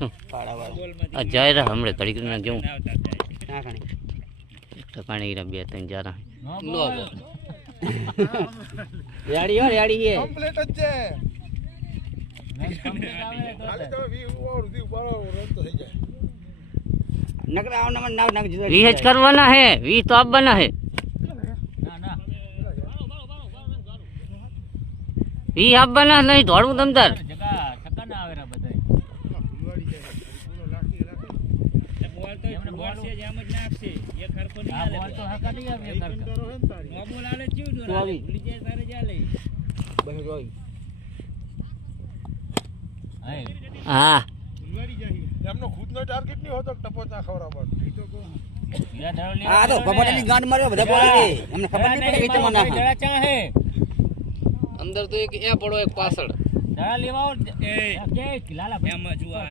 શું પાડાવાળો આ જાય રહ્યા હમણાં ઘડીક ના જેવું ના ખાણી ટકાણી રહ્યા 2-3 જારા લો યાડી હો યાડી હે કમ્પ્લીટ જ છે ખાલી તો 20 ઓવર થી બરાબર રન તો થઈ જાય નકર આવના નાક નાક જુદા 20 જ કરવાના હે 20 તો આપવાના હે ના 20 આપવાના નહીં દોડવું તમતાર જગા છક્કા ના આવે રા બધાય ફૂલવાડી જાય પૂરો લાખી બોલ તો બોલ છે જેમ જ નાખશે એક ખરખો નહીં આલે બોલ તો હકા નહીં આવે એક ખરખો કરો હે ને તારી નો બોલ આલે ચીવ દો ભૂલી જાય તારે ચાલે બસ જોઈ હે હા ફૂલવાડી જાય એમનો ખુદનો ટાર્ગેટ નહીં હોતો ટપો ચા ખવડાવવાનો એ તો કહું હીરા ધારો લે આ તો કપડાની ગાંઠ માર્યો બધા બોલે એમને ખબર નહીં પડે વિચમાં નાખા જરા ચા હે અંદર તો એક એ પડો એક પાછળ જરા લેવાઓ એ કે લાલા એમ જુઆ